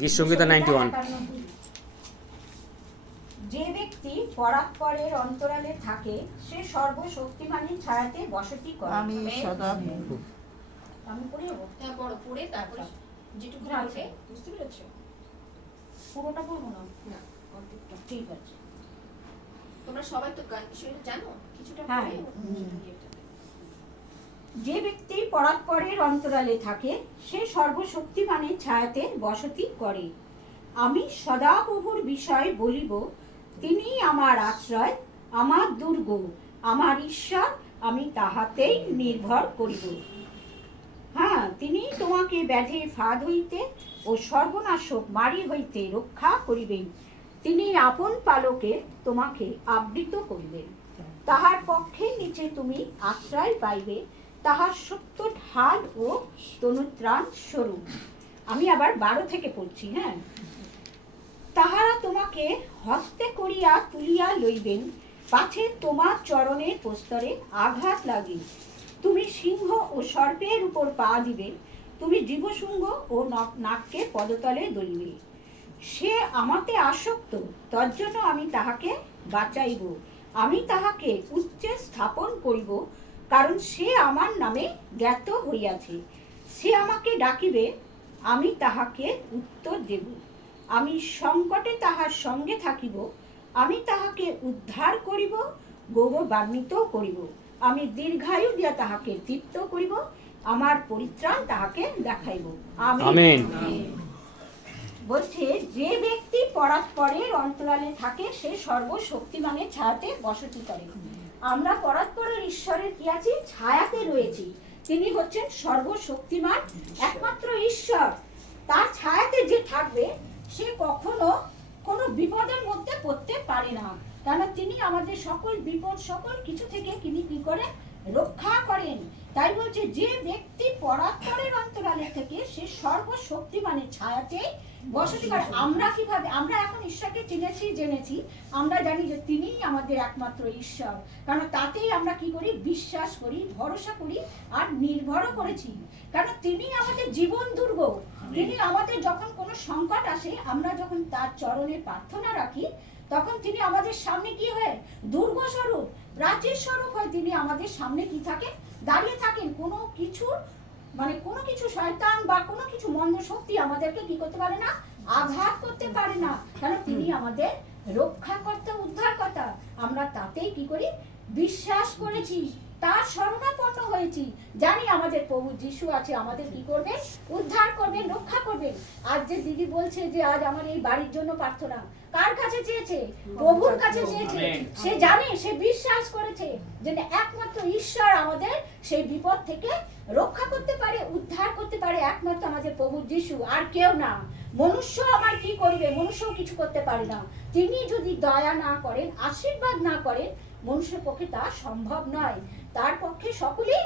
গীত সংহিতা 91। যে ব্যক্তি পরাৎপরের অন্তরালে থাকে সে সর্বশক্তিমানের ছায়াতে বসতি করে। আমি সদা আমি পড়ে যাবো? হ্যাঁ, পড়ো, পড়ে তারপরে যেটুকু আচ্ছা। হবে বুঝতে পেরেছো? পুরোটা পড়বো না? না, অর্ধেকটা। ঠিক আছে। তোমরা সবাই তো গান সেটা জানো কিছুটা হ্যাঁ। পড়ে যে ব্যক্তি পরাৎপরের অন্তরালে থাকে সে সর্বশক্তিমানের ছায়াতে বসতি করে। আমি সদা প্রভুর বিষয় বলিব, তিনি আমার আশ্রয়, আমার দুর্গ, আমার ঈশ্বর, আমি তাহাতেই নির্ভর করিব। হ্যাঁ, তিনি তোমাকে ব্যাধি ফাঁদ হইতে ও সর্বনাশক মারি হইতে রক্ষা করিবেন। তিনি আপন পালকে তোমাকে আবৃত করিবেন। তাহার পক্ষের নিচে তুমি আশ্রয় পাইবে, তাহার সত্য ঢাল ও তনুত্রাণ স্বরূপ। আমি আবার 12 থেকে পড়ছি। হ্যাঁ, তাহারা তোমাকে হস্তে করিয়া তুলিয়া লইবেন, পাছে তোমার চরণের প্রস্তরে আঘাত লাগে। তুমি সিংহ ও সর্পের উপর পা দিবে, তুমি জীবসিংহ ও নাককে পদতলে দলিবে। সে আমাতে আসক্ত, তজ্জন্য আমি তাহাকে বাঁচাইব। আমি তাহাকে উচ্চে স্থাপন করিব, কারণ সে আমার নামে জ্ঞাত হইয়াছে। সে আমাকে ডাকিবে, আমি তাহাকে উত্তর দেব। আমি সংকটে তাহার সঙ্গে থাকিব, আমি তাহাকে উদ্ধার করিব, গৌরবান্বিত করিব। আমি দীর্ঘায়ু দিয়া তাহাকে তৃপ্ত করিব, আমার পরিত্রাণ তাহাকে দেখাইব। আমেন। বলছে, যে ব্যক্তি পরাৎপরের অন্তরালে থাকে সে সর্বশক্তিমানের ছায়াতে বসতি করে। আমরা পরাৎপরের ঈশ্বরের কি আছি? ছায়াতে রয়েছি। তিনি হচ্ছেন সর্বশক্তিমান একমাত্র ঈশ্বর। তার ছায়াতে যে থাকবে সে কখনো কোনো বিপদের মধ্যে পড়তে পারে না, কেন তিনি আমাদের সকল বিপদ সকল কিছু থেকে তিনি কি করে রক্ষা করেন। তাই বলছে, যে ব্যক্তি পরাৎপরের অন্তরালে থেকে সে সর্বশক্তিমানের ছায়াতে বসতি করে। আমরা কিভাবে? আমরা এখন ঈশ্বরকে চিনেছি, জেনেছি, আমরা জানি যে তিনিই আমাদের একমাত্র ঈশ্বর, কারণ তাতেই আমরা কি করি? বিশ্বাস করি, ভরসা করি আর নির্ভরও করেছি। কারণ তিনি আমাদের জীবন দুর্গ। তিনি আমাদের যখন কোনো সংকট আসে, আমরা যখন তার চরণে প্রার্থনা রাখি, তখন তিনি আমাদের সামনে কি হয়? দুর্গ স্বরূপ, প্রাচীর স্বরূপ হয়। তিনি আমাদের সামনে কি থাকেন? দাঁড়িয়ে থাকেন। কোনো কিছু কোনো কিছু শয়তান বা কোনো কিছু মন্দ শক্তি আমাদেরকে কি করতে পারে না? আঘাত করতে পারে না, কারণ তিনি আমাদের রক্ষাকর্তা, উদ্ধারকর্তা। আমরা তাতেই কি করি? বিশ্বাস করেছি, তার শরণাপন্ন হয়েছি, জানি আমাদের প্রভু যিশু আছে, আমাদের কি করবে? উদ্ধার করবেন, রক্ষা করবেন। আজ যে দিদি বলছে যে আজ আমার এই বাড়ির জন্য প্রার্থনা, কার কাছে চেয়েছে? প্রভুর কাছে চেয়েছে। সে জানে, সে বিশ্বাস করেছে যে একমাত্র ঈশ্বর আমাদের সেই বিপদ থেকে রক্ষা করতে পারে, উদ্ধার করতে পারে, একমাত্র আমাদের প্রভু যিশু, আর কেউ না। মনুষ্য আমার কি করবে? মনুষ্য কিছু করতে পারে না। তিনি যদি দয়া না করেন, আশীর্বাদ না করেন, মনুষ্যের পক্ষে তা সম্ভব নয়। তার পক্ষে সকলেই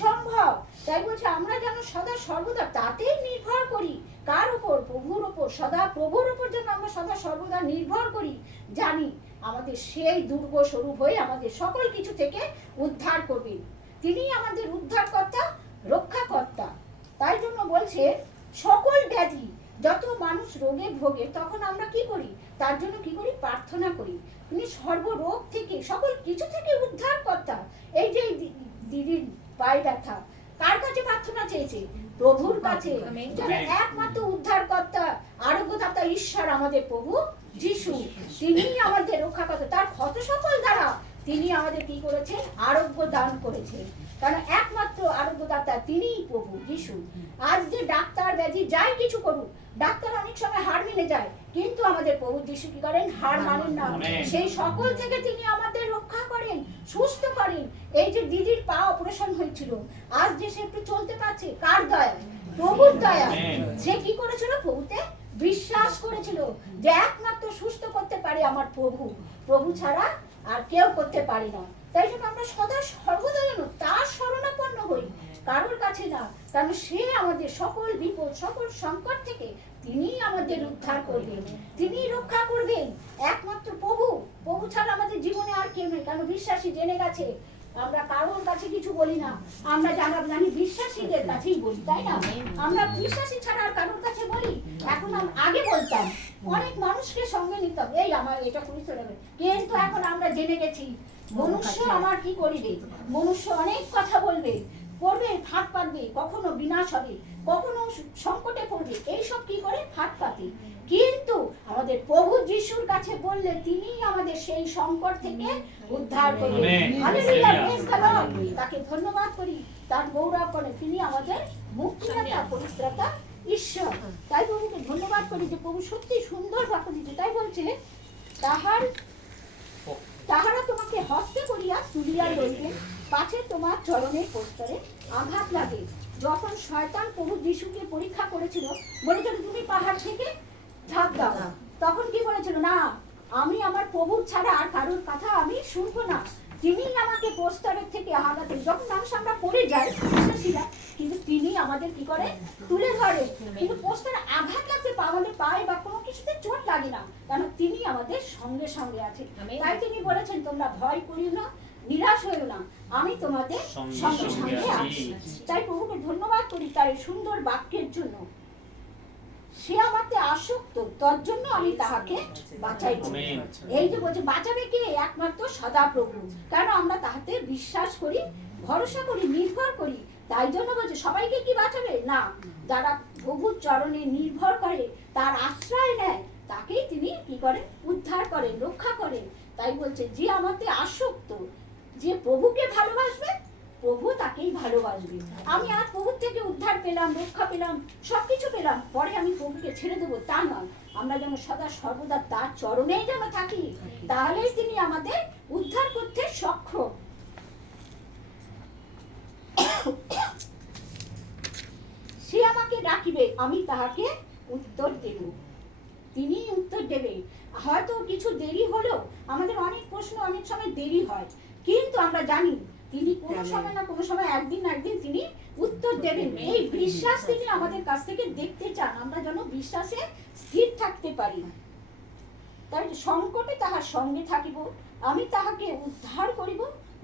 সম্ভব। তাই বলছে, আমরা যেন সদা সর্বদা তাতেই নির্ভর করি। কার উপর? প্রভুর উপর। সদা প্রভুর উপর যেন আমরা সদা সর্বদা নির্ভর করি। জানি আমাদের সেই দুর্গ স্বরূপ হয়ে আমাদের সকল কিছু থেকে উদ্ধার করবেন। তিনি আমাদের উদ্ধারকর্তা, রক্ষাকর্তা। তাই জন্য বলছে, সকল ব্যাধি, যত মানুষ রোগে ভোগে, তখন আমরা কি করি? তার জন্য কি করি? প্রার্থনা করি। তিনি সর্বরোগ থেকে, সকল কিছু থেকে উদ্ধারকর্তা। এই যে দিদির পায়ে ব্যথা, কার কাছে প্রার্থনা চেয়েছে? প্রভুর কাছে। একমাত্র উদ্ধারকর্তা, আরোগ্যদাতা ঈশ্বর আমাদের প্রভু যিশু। তিনি আমাদের রক্ষাকর্তা। তার ক্ষত সকল দ্বারা তিনি আমাদের কি করেছেন? আরোগ্য দান করেছেন। কারণ একমাত্র আরোগ্যদাতা তিনিই প্রভু যিশু। আজ যে ডাক্তার ব্যাধি যাই কিছু করুক, ডাক্তার অনেক সময় হার মেনে যায়, কিন্তু আমাদের প্রভু যিশু কি করেন? হার মানেন না। সেই সকল থেকে তিনি আমাদের রক্ষা করেন, সুস্থ করেন। এই যে দিদির পা অপারেশন হয়েছিল, আজ যে সে একটু চলতে পারছে, কার দয়া? প্রভুর দয়া। সে কি করেছিল? প্রভুতে বিশ্বাস করেছিল যে একমাত্র সুস্থ করতে পারে আমার প্রভু, প্রভু ছাড়া আর কেউ করতে পারে না। তাই জন্য আমরা সদা সর্বদা যেন তার শরণাপন্ন হই, কারোর কাছে না। কারণ সে আমাদের সকল বিপদ সকল সংকট থেকে তিনি আমাদের উদ্ধার করবেন, তিনি রক্ষা করবেন। একমাত্র প্রভু, প্রভু ছাড়া আমাদের জীবনে আর কেউ নেই। কারণ বিশ্বাসী জেনে গেছে আমরা কারোর কাছে কিছু বলি না, আমরা যারা জানি বিশ্বাসীদের কাছেই বলি, তাই না? আমরা বিশ্বাসী ছাড়া আর কারোর কাছে বলি? এখন আগে বলতাম, অনেক মানুষকে সঙ্গে নিতাম, এই আমার এটা করি চলে যাবে, কিন্তু এখন আমরা জেনে গেছি মনুষ্য আমার কি করিবে, মনুষ্য অনেক কথা বলবে, করবে, ফাঁদ পাতবে, কখনো বিনাশ হবে, কখনো সংকটে পড়বে, এইসব কি করে ফাঁদ পাতে। কিন্তু আমাদের প্রভু যিশুর কাছে বললে তিনি আমাদের সেই সংকট থেকে উদ্ধার করবেন। Hallelujah, praise the Lord. তাকে ধন্যবাদ করি, তার গৌরব করে, তিনি আমাদের মুক্তিদাতা, পবিত্রতা ঈশ্বর। তাই প্রভুকে ধন্যবাদ করি যে প্রভু সত্যি সুন্দর বাক্য দিতে। তাই বলছে, তাহারা তোমাকে হস্তে করিয়া তুলিয়া লইবে, পাছে তোমার চরণের প্রস্তরে আঘাত লাগে। যখন শয়তান প্রভু যিশুকে পরীক্ষা করেছিল, বলেছিল তুমি পাহাড় থেকে ঝাঁপ দাও, তখন কি বলেছিল, না আমি আমার প্রভুর ছাড়া আর কারোর কথা আমি শুনবো না, তিনি আমাকে প্রস্তরের থেকে আঘাত। যখন মানুষ আমরা পড়ে যাই বিশ্বাসীরা, কিন্তু তিনি আমাদের কি করে তুলে ধরে, কিন্তু প্রস্তরে আঘাত লাগছে আমাদের পায়ে বা কোনো কিছুতে চোট লাগে না, কারণ তিনি আমাদের সঙ্গে সঙ্গে আছে। তাই তিনি বলেছেন তোমরা ভয় করিও না, নিরাশ হইও না, আমি তোমাদের সঙ্গে সঙ্গে আছি। তাই প্রভুকে ধন্যবাদ করি তার এই সুন্দর বাক্যের জন্য। সে আমাকে আসক্ত, তার জন্য আমি তাহাকে বাঁচাইছি। এই যে বলছে বাঁচাবে কে? একমাত্র সদা প্রভু। কারণ আমরা তাহাতে বিশ্বাস করি, ভরসা করি, নির্ভর করি। তাই জন্য বলছে সবাইকে কি বাঁচাবে না, যারা প্রভুর চরণে নির্ভর করে, তার আশ্রয় নেয়, তাকেই তিনি কি করেন? উদ্ধার করেন, রক্ষা করেন। তাই বলছে যে আমাকে আসক্ত, যে প্রভুকে ভালোবাসবে, প্রভু তাকেই ভালোবাসবে। আমি আজ প্রভুর থেকে উদ্ধার পেলাম, রক্ষা পেলাম, সবকিছু পেলাম, পরে আমি প্রভুকে ছেড়ে দেবো তা নয়। আমরা যেন সদা সর্বদা তার চরণেই যেন থাকি, তাহলেই তিনি আমাদের উদ্ধার করতে সক্ষম। সে আমাকে ডাকিবে, আমি তাহাকে উত্তর দেব। তিনি উত্তর দেবে। হয়তো কিছু দেরি হলেও, আমাদের অনেক প্রশ্ন অনেক সময় দেরি হয়, কিন্তু আমরা জানি তিনি কোনো সময় না কোনো সময় একদিন না একদিন তিনি উত্তর দেবেন। এই বিশ্বাস তিনি আমাদের কাছ থেকে দেখতে চান, আমরা যেন বিশ্বাসে স্থির থাকতে পারি। তাই সংকটে তাহার সঙ্গে থাকিব, আমি তাহাকে উদ্ধার করিব,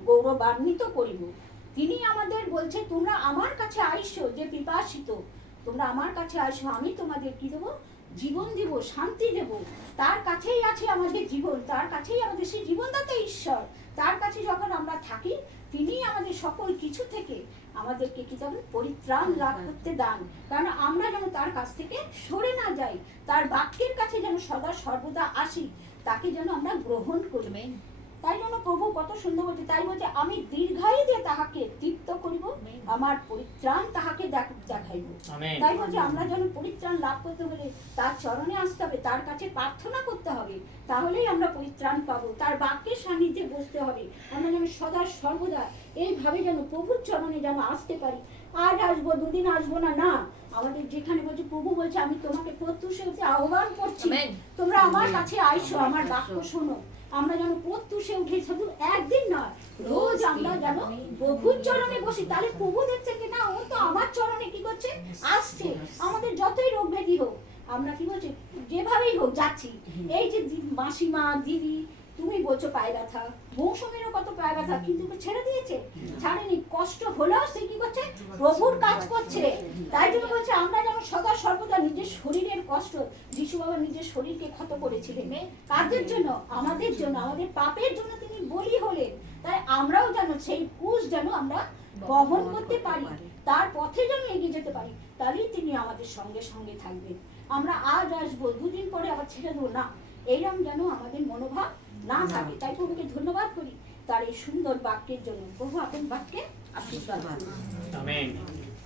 গৌরবান্বিত করিব। তিনি আমাদের বলছে তোমরা আমার কাছে আইসো, যে পিপাসিত, তোমরা আমার কাছে আইসো, আমি তোমাদের কি দেবো? জীবন দেব, শান্তি দেব। তার কাছেই আছে আমাদের জীবন, তার কাছেই আমাদের সেই জীবনদাতা ঈশ্বর। তার কাছে যখন আমরা থাকি, তিনি আমাদের সকল কিছু থেকে আমাদেরকে কি যেন পরিত্রাণ লাভ করতে দান। কারণ আমরা যেন তার কাছ থেকে সরে না যাই, তার বাক্যের কাছে যেন সদা সর্বদা আসি, তাকে যেন আমরা গ্রহণ করি। তাই জন্য প্রভু কত সুন্দর বলছে, তাই বলছে আমি দীর্ঘায়ুতে তাহাকে তৃপ্ত করিব, আমার পরিত্রাণ তাহাকে দেখাইব। তাই বলছে আমরা যেন পরিত্রাণ লাভ করতে হলে তার চরণে আসতে হবে, তার কাছে প্রার্থনা করতে হবে, তাহলেই আমরা পরিত্রাণ পাবো। তার বাক্যের সান্নিধ্যে বসতে হবে, আমরা যেন সদা সর্বদা এইভাবে যেন প্রভুর চরণে যেন আসতে পারি। আজ আসবো, দুদিন আসবো না, না, আমাদের যেখানে বলছে প্রভু বলছে আমি তোমাকে প্রত্যুষে আহ্বান করছি, তোমরা আমার কাছে আইসো, আমার বাক্য শোনো। আমরা যেন প্রত্যুষে উঠে, শুধু একদিন নয়, রোজ আমরা যেন প্রভুর চরণে বসি। তাহলে প্রভু দেখছে যে না, ও তো আমার চরণে কি করছে? আসছে। আমাদের যতই রোগ ব্যাধি হোক, আমরা কি বলছি, যেভাবেই হোক যাচ্ছি। এই যে মাসিমা, দিদি, তুমি বলছো পায়ে ব্যথা, মৌসুমেরও কত পায়ে ব্যথা, কিন্তু ছেড়ে দিয়েছে? ছাড়েনি। কষ্ট হলেও সে কি করছে? প্রভুর কাজ করছে। তাই জন্য বলছে আমরা যেন সদা সর্বদা নিজের শরীরের কষ্ট, যিশু বাবা নিজের শরীরকে ক্ষত করেছিলেন, কাদের জন্য? আমাদের জন্য, আমাদের পাপের জন্য তিনি বলি হলেন। তাই আমরাও যেন সেই ক্রুশ যেন আমরা বহন করতে পারি, তার পথে যেন এগিয়ে যেতে পারি, তাহলেই তিনি আমাদের সঙ্গে সঙ্গে থাকবেন। আমরা আজ আসবো, দুদিন পরে আবার ছেড়ে দেবো না, এইরকম যেন আমাদের মনোভাব না থাকে। তাই প্রভুকে ধন্যবাদ করি তার এই সুন্দর বাক্যের জন্য। প্রভু আপন বাক্যে আশীর্বাদ করুন। আমেন।